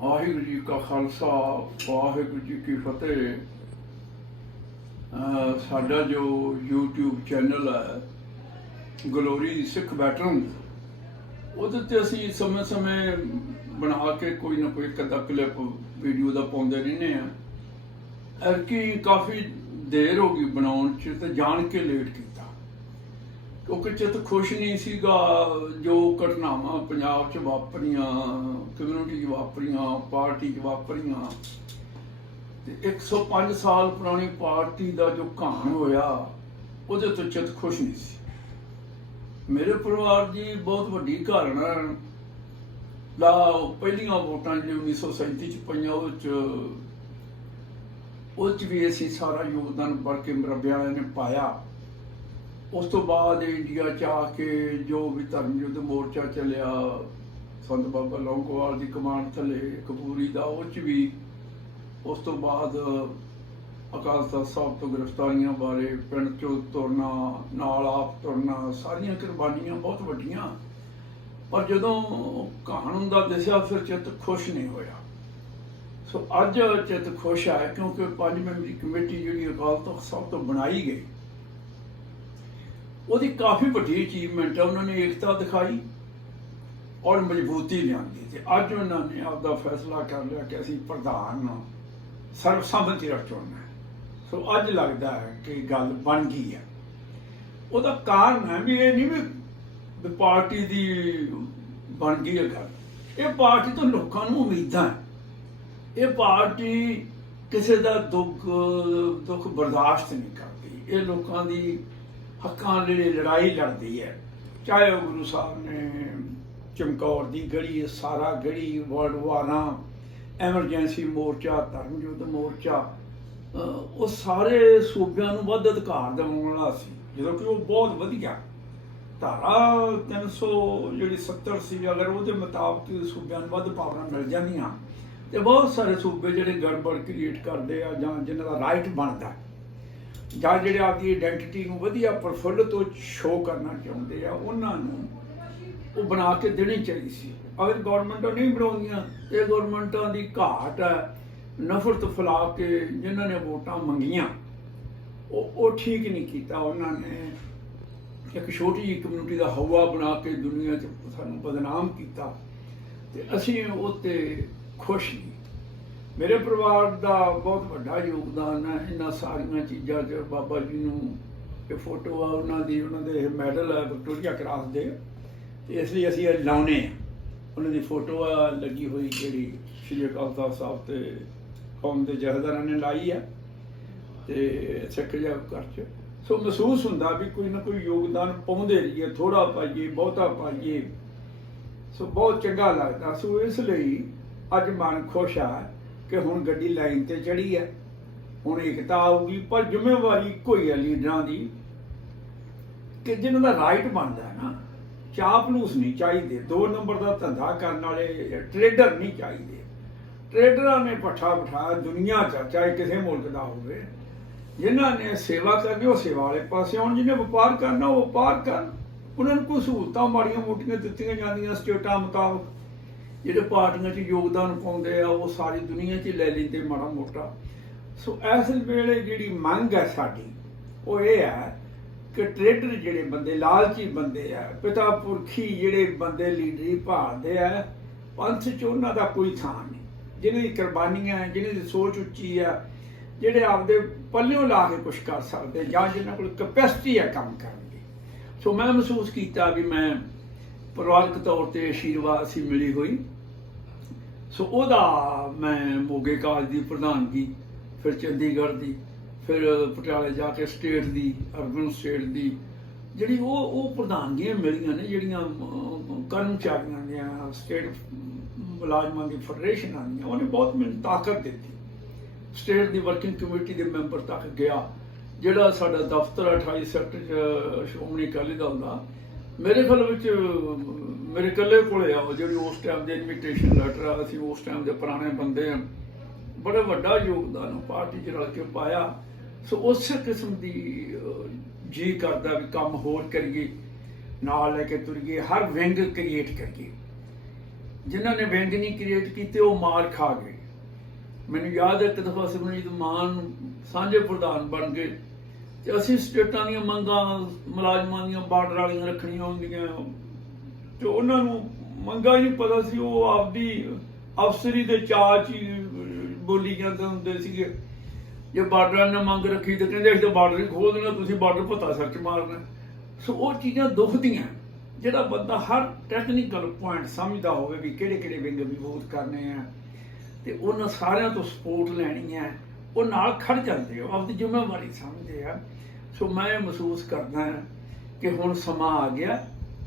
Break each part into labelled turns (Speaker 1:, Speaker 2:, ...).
Speaker 1: ਵਾਹਿਗੁਰੂ ਜੀ ਕਾ ਖਾਲਸਾ, ਵਾਹਿਗੁਰੂ ਜੀ ਕੀ ਫਤਿਹ। ਸਾਡਾ ਜੋ YouTube ਚੈਨਲ ਹੈ, ਗਲੋਰੀ ਸਿੱਖ ਵੈਟਰਨ ਉਹਦੇ ਤੇ ਅਸੀਂ ਸਮੇਂ-ਸਮੇਂ ਬਣਾ ਕੇ ਕੋਈ ਨਾ ਕੋਈ ਕਦਾ ਕਲਿੱਪ ਵੀਡੀਓ ਦਾ ਪਾਉਂਦੇ ਰਹਿੰਦੇ ਆ ਐਰਕੀ ਕਾਫੀ ਦੇਰ ਹੋ ਗਈ ਬਣਾਉਣ ਚ ਤੇ ਜਾਣ ਕੇ ਲੇਟ ਕੀਤਾ। ਕਿਉਂਕਿ ਚਿੱਤ ਖੁਸ਼ ਨਹੀਂ ਸੀਗਾ, ਜੋ ਘਟਨਾਵਾਂ ਪੰਜਾਬ 'ਚ ਵਾਪਰੀਆਂ ਕਮਿਊਨਿਟੀ 'ਚ ਵਾਪਰੀਆਂ, ਪਾਰਟੀ 'ਚ ਵਾਪਰੀਆਂ। ਤੇ 105 ਸਾਲ ਪੁਰਾਣੀ ਪਾਰਟੀ ਦਾ ਜੋ ਕਹਾਣ ਹੋਇਆ, ਉਹਦੇ ਤੋਂ ਚਿੱਤ ਖੁਸ਼ ਨਹੀਂ ਸੀ। ਮੇਰੇ ਪਰਿਵਾਰ ਦੀ ਬਹੁਤ ਵੱਡੀ ਘਾਲਣਾ ਦਾ ਪਹਿਲੀਆਂ ਵੋਟਾਂ ਜਿਹੜੀ 1937 ਚ ਪਈਆਂ, ਉਹ ਚ ਉਹ ਚ ਵੀ ਅਸੀਂ ਸਾਰਾ ਯੋਗਦਾਨ ਵੜ ਕੇ ਮਰਬਿਆਂ ਨੇ ਪਾਇਆ। ਉਸ ਤੋਂ ਬਾਅਦ ਇੰਡੀਆ ਚ ਆ ਕੇ ਜੋ ਵੀ ਧਰਮ ਯੁੱਧ ਮੋਰਚਾ ਚੱਲਿਆ, ਸੰਤ ਬਾਬਾ ਲੌਂਗੋਵਾਲ ਦੀ ਕਮਾਂਡ ਥੱਲੇ, ਕਪੂਰੀ ਦਾ, ਉਹ ਚ ਵੀ ਉਸ ਤੋਂ ਬਾਅਦ ਅਕਾਲ ਤਖਤ ਸਾਹਿਬ ਤੋਂ ਗ੍ਰਿਫਤਾਰੀਆਂ ਬਾਰੇ ਪਿੰਡ ਚੋਂ ਤੁਰਨਾ, ਨਾਲ ਆਪ ਤੁਰਨਾ, ਸਾਰੀਆਂ ਕੁਰਬਾਨੀਆਂ ਬਹੁਤ ਵੱਡੀਆਂ। ਪਰ ਜਦੋਂ ਕਹਾਣ ਦਾ ਦਿਸਿਆ ਫਿਰ ਚਿੱਤ ਖੁਸ਼ ਨਹੀਂ ਹੋਇਆ। ਸੋ ਅੱਜ ਚਿੱਤ ਖੁਸ਼ ਹੈ ਕਿਉਂਕਿ ਪੰਜ ਮੈਂਬਰੀ ਕਮੇਟੀ ਜਿਹੜੀ ਅਕਾਲ ਤਖਤ ਸਾਹਿਬ ਤੋਂ ਬਣਾਈ ਗਈ। ਉਹਦੀ ਕਾਫੀ ਵੱਡੀ ਅਚੀਵਮੈਂਟ ਹੈ, ਉਹਨਾਂ ਨੇ ਏਕਤਾ ਦਿਖਾਈ ਔਰ ਮਜ਼ਬੂਤੀ ਲਿਆਂਦੀ ਤੇ ਅੱਜ ਉਹਨਾਂ ਨੇ ਆਪਦਾ ਫੈਸਲਾ ਕਰ ਲਿਆ ਕਿ ਅਸੀਂ ਪ੍ਰਧਾਨ ਨੂੰ ਸਰਬਸੰਮਤੀ ਨਾਲ ਚੁਣਨਾ ਸੋ ਅੱਜ ਲੱਗਦਾ ਹੈ ਕਿ ਗੱਲ ਬਣ ਗਈ ਹੈ। ਉਹਦਾ ਕਾਰਨ ਹੈ ਵੀ ਇਹ ਨਹੀਂ ਵੀ ਪਾਰਟੀ ਦੀ ਬਣ ਗਈ ਹੈ ਗੱਲ। ਇਹ ਪਾਰਟੀ ਤੋਂ ਲੋਕਾਂ ਨੂੰ ਉਮੀਦਾਂ ਇਹ ਪਾਰਟੀ ਕਿਸੇ ਦਾ ਦੁੱਖ ਦੁੱਖ ਬਰਦਾਸ਼ਤ ਨਹੀਂ ਕਰਦੀ। ਇਹ ਲੋਕਾਂ ਦੀ ਹੱਕਾਂ ਲਈ ਲੜਾਈ ਲੜਦੀ ਹੈ। ਚਾਹੇ ਉਹ ਗੁਰੂ ਸਾਹਿਬ ਨੇ ਚਮਕੌਰ ਦੀ ਗੜੀ, ਸਾਰਾ ਗੜੀ, ਵਰਲਡ ਵਾਰਾਂ ਐਮਰਜੈਂਸੀ ਮੋਰਚਾ ਧਰਮ ਯੁੱਧ ਮੋਰਚਾ ਉਹ ਸਾਰੇ ਸੂਬਿਆਂ ਨੂੰ ਵੱਧ ਅਧਿਕਾਰ ਦਿਵਾਉਣ ਵਾਲਾ ਸੀ। ਜਦੋਂ ਕਿ ਉਹ ਬਹੁਤ ਵਧੀਆ। ਧਾਰਾ 300 ਜਿਹੜੀ 70 ਸੀ, ਅਗਰ ਉਹਦੇ ਮੁਤਾਬਕ ਸੂਬਿਆਂ ਨੂੰ ਵੱਧ ਪਾਵਰਾਂ ਮਿਲ ਜਾਂਦੀਆਂ, ਤੇ ਬਹੁਤ ਸਾਰੇ ਸੂਬੇ ਜਿਹੜੇ ਗੜਬੜ ਕ੍ਰੀਏਟ ਕਰਦੇ ਆ ਜਾਂ ਜਿਨ੍ਹਾਂ ਦਾ ਰਾਈਟ ਬਣਦਾ ਜਾਂ ਜਿਹੜੇ ਆਪਦੀ ਆਇਡੈਂਟੀਟੀ ਨੂੰ ਵਧੀਆ ਪ੍ਰਫੁੱਲ ਤੋਂ ਸ਼ੋਅ ਕਰਨਾ ਚਾਹੁੰਦੇ ਆ, ਉਹਨਾਂ ਨੂੰ ਉਹ ਬਣਾ ਕੇ ਦੇਣੀ ਚਾਹੀਦੀ ਸੀ। ਅਗਰ ਗਵਰਨਮੈਂਟਾਂ ਨਹੀਂ ਬਣਾਉਂਦੀਆਂ ਇਹ ਗਵਰਨਮੈਂਟਾਂ ਦੀ ਘਾਟ ਹੈ ਨਫ਼ਰਤ ਫੈਲਾ ਕੇ ਜਿਨ੍ਹਾਂ ਨੇ ਵੋਟਾਂ ਮੰਗੀਆਂ, ਉਹ ਉਹ ਠੀਕ ਨਹੀਂ ਕੀਤਾ। ਉਹਨਾਂ ਨੇ ਇੱਕ ਛੋਟੀ ਜਿਹੀ ਕਮਿਊਨਿਟੀ ਦਾ ਹਵਾ ਬਣਾ ਕੇ ਦੁਨੀਆ 'ਚ ਸਾਨੂੰ ਬਦਨਾਮ ਕੀਤਾ। ਤੇ ਅਸੀਂ ਉਹ ਤੇ ਖੁਸ਼ ਨਹੀਂ। ਮੇਰੇ ਪਰਿਵਾਰ ਦਾ ਬਹੁਤ ਵੱਡਾ ਯੋਗਦਾਨ ਹੈ। ਇਹਨਾਂ ਸਾਰੀਆਂ ਚੀਜ਼ਾਂ 'ਚ ਬਾਬਾ ਜੀ ਨੂੰ ਇਹ ਫੋਟੋ ਆ, ਉਹਨਾਂ ਦੀ, ਉਹਨਾਂ ਦੇ ਮੈਡਲ ਹੈ ਵਿਕਟੋਰੀਆ ਕਰਾਸ ਦੇ। ਤੇ ਇਸ ਲਈ ਅਸੀਂ ਇਹ ਲਾਉਨੇ ਆ। ਉਹਨਾਂ ਦੀ ਫੋਟੋ ਆ, ਲੱਗੀ ਹੋਈ ਜਿਹੜੀ ਸ਼੍ਰੀ ਅਕਾਲ ਤਖਤ ਸਾਹਿਬ ਤੇ ਕੌਮ ਦੇ ਜਹਦਾਰਾਂ ਨੇ ਲਾਈ ਆ। ਤੇ ਸਿੱਖ ਜਾ ਘਰ ਚ। ਸੋ ਮਹਿਸੂਸ ਹੁੰਦਾ ਵੀ ਕੋਈ ਨਾ ਕੋਈ ਯੋਗਦਾਨ ਪਾਉਂਦੇ ਰਹੀਏ ਥੋੜਾ ਪਾਈਏ, ਬਹੁਤਾ ਪਾਈਏ। ਸੋ ਬਹੁਤ ਚੰਗਾ ਲੱਗਦਾ। ਸੋ ਇਸ ਲਈ ਅੱਜ ਮਨ ਖੁਸ਼ ਆ। ਕਿ ਹੁਣ ਗੱਡੀ ਲਾਈਨ ਤੇ ਚੜੀ ਹੈ ਹੁਣ ਇਕਤਾ ਆਊਗੀ, ਪਰ ਜ਼ਿੰਮੇਵਾਰੀ ਕੋਈ ਹੈ ਲੀਡਰਾਂ ਦੀ ਕਿ ਜਿਹਨਾਂ ਦਾ ਰਾਈਟ ਬਣਦਾ ਹੈ ਨਾ ਚਾਪਲੂਸ ਨਹੀਂ ਚਾਹੀਦੇ, ਦੋ ਨੰਬਰ ਦਾ ਧੰਦਾ ਕਰਨ ਵਾਲੇ ਟ੍ਰੇਡਰ ਨਹੀਂ ਚਾਹੀਦੇ। ਟ੍ਰੇਡਰਾਂ ਨੇ ਪੱਠਾ ਬਿਠਾਇਆ ਦੁਨੀਆ 'ਚ ਚਾਹੇ ਕਿਸੇ ਮੁਲਕ ਦਾ ਹੋਵੇ, ਜਿਨ੍ਹਾਂ ਨੇ ਸੇਵਾ ਕਰਨੀ, ਉਹ ਸੇਵਾ ਵਾਲੇ ਪਾਸੇ ਆਉਣ, ਜਿਹਨੇ ਵਪਾਰ ਕਰਨਾ, ਉਹ ਵਪਾਰ ਕਰਨ। ਉਹਨਾਂ ਨੂੰ ਕੋਈ ਸਹੂਲਤਾਂ ਮਾੜੀਆਂ ਮੋਟੀਆਂ ਦਿੱਤੀਆਂ ਜਾਂਦੀਆਂ, ਸਟੇਟਾਂ ਮੁਤਾਬਕ। ਜਿਹੜੇ ਪਾਰਟੀਆਂ 'ਚ ਯੋਗਦਾਨ ਪਾਉਂਦੇ ਆ, ਉਹ ਸਾਰੀ ਦੁਨੀਆ 'ਚ ਲੈ ਲੈਂਦੇ ਮਾੜਾ ਮੋਟਾ। ਸੋ ਇਸ ਵੇਲੇ ਜਿਹੜੀ ਮੰਗ ਹੈ ਸਾਡੀ, ਉਹ ਇਹ ਹੈ ਕਿ ਟ੍ਰੇਡਰ ਜਿਹੜੇ ਬੰਦੇ, ਲਾਲਚੀ ਬੰਦੇ ਆ, ਪਿਤਾ ਪੁਰਖੀ ਜਿਹੜੇ ਬੰਦੇ, ਲੀਡਰੀ ਭਾਲਦੇ ਆ, ਪੰਥ 'ਚ ਉਹਨਾਂ ਦਾ ਕੋਈ ਥਾਂ ਨਹੀਂ। ਜਿਹਨਾਂ ਦੀ ਕੁਰਬਾਨੀਆਂ, ਜਿਹਨਾਂ ਦੀ ਸੋਚ ਉੱਚੀ ਆ, ਜਿਹੜੇ ਆਪਦੇ ਪੱਲਿਓਂ ਲਾ ਕੇ ਕੁਝ ਕਰ ਸਕਦੇ ਜਾਂ ਜਿਨ੍ਹਾਂ ਕੋਲ ਕੈਪੈਸਿਟੀ ਹੈ ਕੰਮ ਕਰਨ ਦੀ। ਸੋ ਮੈਂ ਮਹਿਸੂਸ ਕੀਤਾ ਵੀ ਮੈਂ ਪਰਿਵਾਰਕ ਤੌਰ ਤੇ ਆਸ਼ੀਰਵਾਦ ਸੀ ਮਿਲੀ ਹੋਈ। ਸੋ ਉਹਦਾ ਮੈਂ ਮੋਗੇ ਕਾਲਜ ਦੀ ਪ੍ਰਧਾਨਗੀ ਫਿਰ ਚੰਡੀਗੜ੍ਹ ਦੀ, ਫਿਰ ਪਟਿਆਲੇ ਜਾ ਕੇ ਸਟੇਟ ਦੀ ਅਰਬਨ ਸਟੇਟ ਦੀ, ਜਿਹੜੀ ਉਹ ਉਹ ਪ੍ਰਧਾਨਗੀਆਂ ਮਿਲੀਆਂ ਨੇ, ਜਿਹੜੀਆਂ ਕਰਮਚਾਰੀਆਂ ਦੀਆਂ ਸਟੇਟ ਮੁਲਾਜ਼ਮਾਂ ਦੀ ਫੈਡਰੇਸ਼ਨ ਆਈਆਂ ਉਹਨੇ ਬਹੁਤ ਮੈਨੂੰ ਤਾਕਤ ਦਿੱਤੀ। ਸਟੇਟ ਦੀ ਵਰਕਿੰਗ ਕਮੇਟੀ ਦੇ ਮੈਂਬਰ ਤੱਕ ਗਿਆ, ਜਿਹੜਾ ਸਾਡਾ ਦਫ਼ਤਰ 28 ਸੈਕਟਰ ਚ, ਸ਼੍ਰੋਮਣੀ ਅਕਾਲੀ ਦਲ ਦਾ ਮੇਰੇ ਖਿਆਲ ਵਿੱਚ, ਮੇਰੇ ਇਕੱਲੇ ਕੋਲੇ ਆ ਉਹ ਜਿਹੜੀ ਉਸ ਟਾਈਮ ਦੇ ਇਨਵੀਟੇਸ਼ਨ ਲੈਟਰ ਆ, ਅਸੀਂ ਉਸ ਟਾਈਮ ਦੇ ਪੁਰਾਣੇ ਬੰਦੇ ਆ। ਬੜਾ ਵੱਡਾ ਯੋਗਦਾਨ ਪਾਰਟੀ ਚ ਰਲ ਕੇ ਪਾਇਆ। ਸੋ ਉਸੇ ਕਿਸਮ ਦੀ ਜੀ ਕਰਦਾ ਵੀ ਕੰਮ ਹੋਰ ਕਰੀਏ, ਨਾਲ ਲੈ ਕੇ ਤੁਰੀਏ, ਹਰ ਵਿੰਗ ਕ੍ਰੀਏਟ ਕਰੀਏ। ਜਿਨ੍ਹਾਂ ਨੇ ਵਿੰਗ ਨਹੀਂ ਕ੍ਰੀਏਟ ਕੀਤੇ, ਉਹ ਮਾਰ ਖਾ ਗਏ। ਮੈਨੂੰ ਯਾਦ ਹੈ ਕਿ ਦਫਾ ਸਿਮਰਜੀਤ ਮਾਨ ਸਾਂਝੇ ਪ੍ਰਧਾਨ ਬਣ ਗਏ। ਤੇ ਅਸੀਂ ਸਟੇਟਾਂ ਦੀਆਂ ਮੰਗਾਂ, ਮੁਲਾਜ਼ਮਾਂ ਦੀਆਂ ਬਾਰਡਰ ਵਾਲੀਆਂ ਰੱਖਣੀਆਂ ਹੁੰਦੀਆਂ। ਤੇ ਉਹਨਾਂ ਨੂੰ ਮੰਗਾ ਹੀ ਪਤਾ ਸੀ, ਉਹ ਆਪਦੀ ਅਫਸਰੀ ਦੇ ਚਾਅ ਹੀ ਬੋਲੀ ਜਾਂਦੇ ਹੁੰਦੇ ਸੀਗੇ। ਜੇ ਬਾਰਡਰਾਂ ਨੇ ਮੰਗ ਰੱਖੀ ਤੇ ਕਹਿੰਦੇ ਅਸੀਂ ਤਾਂ ਬਾਰਡਰ ਹੀ ਖੋਲ ਦੇਣਾ, ਤੁਸੀਂ ਬਾਰਡਰ ਪਤਾ ਸਰਚ ਮਾਰਨਾ। ਸੋ ਉਹ ਚੀਜ਼ਾਂ ਦੁਖਦੀਆਂ, ਜਿਹੜਾ ਬੰਦਾ ਹਰ ਟੈਕਨੀਕਲ ਪੁਆਇੰਟ ਸਮਝਦਾ ਹੋਵੇ ਵੀ ਕਿਹੜੇ ਕਿਹੜੇ ਵਿੰਗ ਵਿਭੂਤ ਕਰਨੇ ਆ, ਤੇ ਉਹਨਾਂ ਸਾਰਿਆਂ ਤੋਂ ਸਪੋਰਟ ਲੈਣੀ ਹੈ ਉਹ ਨਾਲ ਖੜ ਜਾਂਦੇ ਆ ਆਪਦੀ ਜ਼ਿੰਮੇਵਾਰੀ ਸਮਝਦੇ ਆ। ਸੋ ਮੈਂ ਮਹਿਸੂਸ ਕਰਦਾ ਹਾਂ ਕਿ ਹੁਣ ਸਮਾਂ ਆ ਗਿਆ,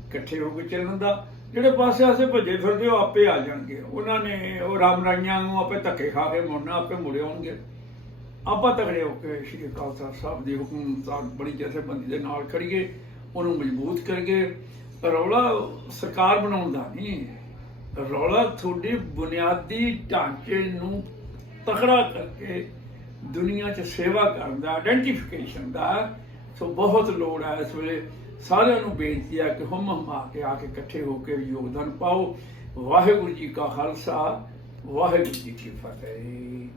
Speaker 1: ਇਕੱਠੇ ਹੋ ਕੇ ਚੱਲਣ ਦਾ। ਜਿਹੜੇ ਪਾਸੇ ਆਸੇ ਭੱਜੇ ਫਿਰਦੇ ਉਹ ਆਪੇ ਆ ਜਾਣਗੇ। ਉਹਨਾਂ ਨੇ ਉਹ ਰਾਮ ਰਾਈਆਂ ਨੂੰ ਆਪੇ ਧੱਕੇ ਖਾ ਕੇ ਮੁੜਨਾ, ਆਪੇ ਮੁੜੇ ਆਉਣਗੇ। ਆਪਾਂ ਤਗੜੇ ਹੋ ਕੇ ਸ਼੍ਰੀ ਅਕਾਲ ਸਾਹਿਬ ਦੀ ਹੁਕਮ ਅਨੁਸਾਰ ਬੜੀ ਜਥੇਬੰਦੀ ਦੇ ਨਾਲ ਖੜੀਏ ਉਹਨੂੰ ਮਜ਼ਬੂਤ ਕਰੀਏ। ਰੌਲਾ ਸਰਕਾਰ ਬਣਾਉਣ ਦਾ ਨਹੀਂ, ਰੌਲਾ ਤੁਹਾਡੇ ਬੁਨਿਆਦੀ ਢਾਂਚੇ ਨੂੰ ਤਕੜਾ ਕਰਕੇ ਦੁਨੀਆ 'ਚ ਸੇਵਾ ਕਰਨ ਦਾ ਆਇਡੈਂਟੀਫਿਕੇਸ਼ਨ ਦਾ, ਸੋ ਬਹੁਤ ਲੋੜ ਹੈ ਇਸ ਵੇਲੇ ਸਾਰਿਆਂ ਨੂੰ ਬੇਨਤੀ ਹੈ ਕਿ ਹਮ ਆ ਕੇ ਆ ਕੇ ਇਕੱਠੇ ਹੋ ਕੇ ਯੋਗਦਾਨ ਪਾਓ। ਵਾਹਿਗੁਰੂ ਜੀ ਕਾ ਖਾਲਸਾ, ਵਾਹਿਗੁਰੂ ਜੀ ਕੀ ਫਤਿਹ।